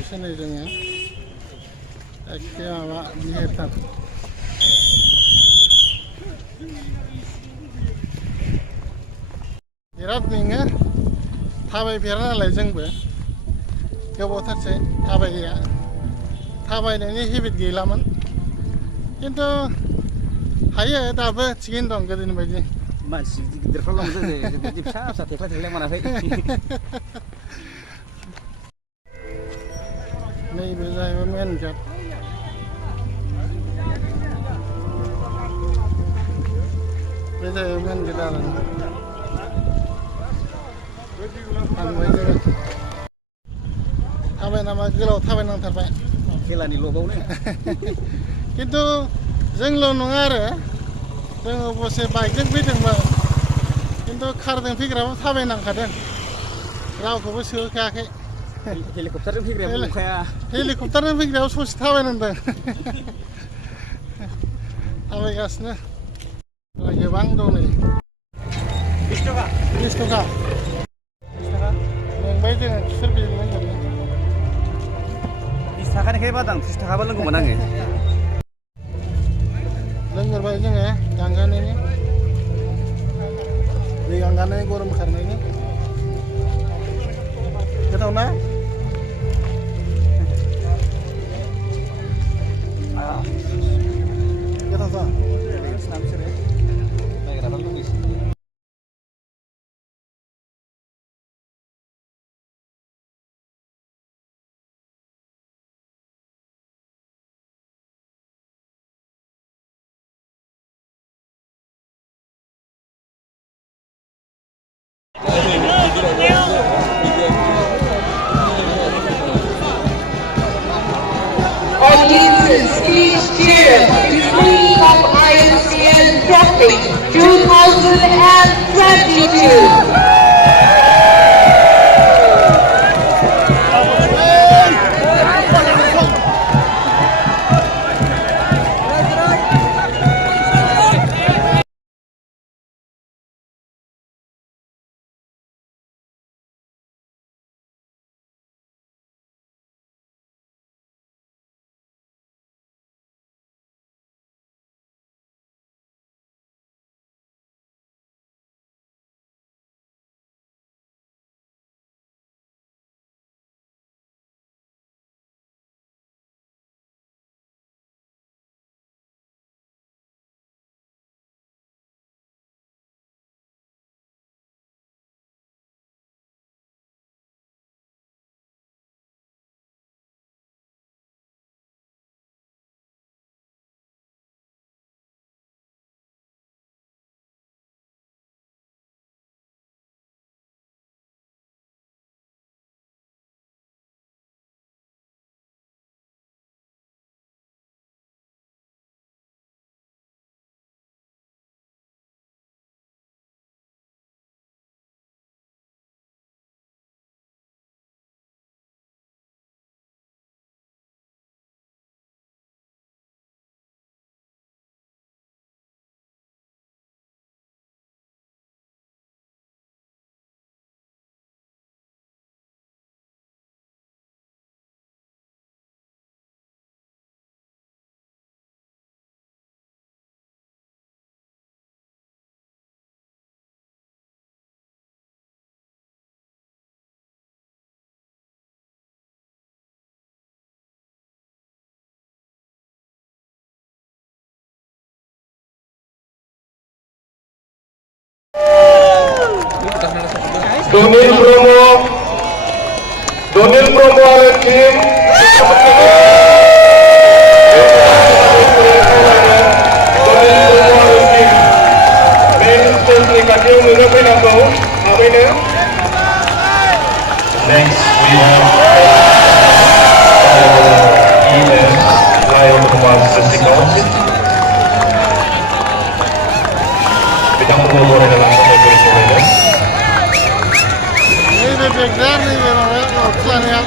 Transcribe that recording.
थाबायबायसो नै जोङो एखे माबा बिहेरथार बिराद मेङो थाबायफेरा नालाय जोंबो गोबावथारसै थाबायैया थाबायनायनि हेबिट गैलामोन खिन्थु हायो दाबो थिगैनो दं गोदोनि बायदि मानसि गिदिरफ्राल' मोनदों बिदि फिसा फिसा थेख्ला थेख्ला मोनाखै नैबे जाहैबाय मेन गेट बे जाहैबाय मेन गेट आरो थांबाय जोङो थाबायनामा गोलाव थाबायनांथारबाय खेलानि लगावनो खिन्थु जोंल' नङा आरो जोङो अबसे बाइकजों फैदोंमोन खिन्थु कारजों फैग्राबो थाबायनांखादों रावखौबो सोखायाखै हेलिकप्टारजों फैग्रायाबो नंखाया हेलिकप्टारजों फैग्रायाव ससे थाबायनांदों थाबायगासिनो गोबां दं नै 20 थाखा 20 थाखा मेंबाय जोङो खुसेर बिदै लोंगोन 20 थाखानिखाय बादां 30 थाखाबा लोंगौमोन आङो लोंगोरबाय जोङो गांगानायनि दै गांगानाय गरम खारनायनि गोथाव ना गोथावथार Audiences, please cheer for the winning of ISPL Trophy 2022. Donil Bromo oleh tim Next we have Lion nomor 60 bidang pengumuman dalam sampai berikutnya. Exactly, plenty of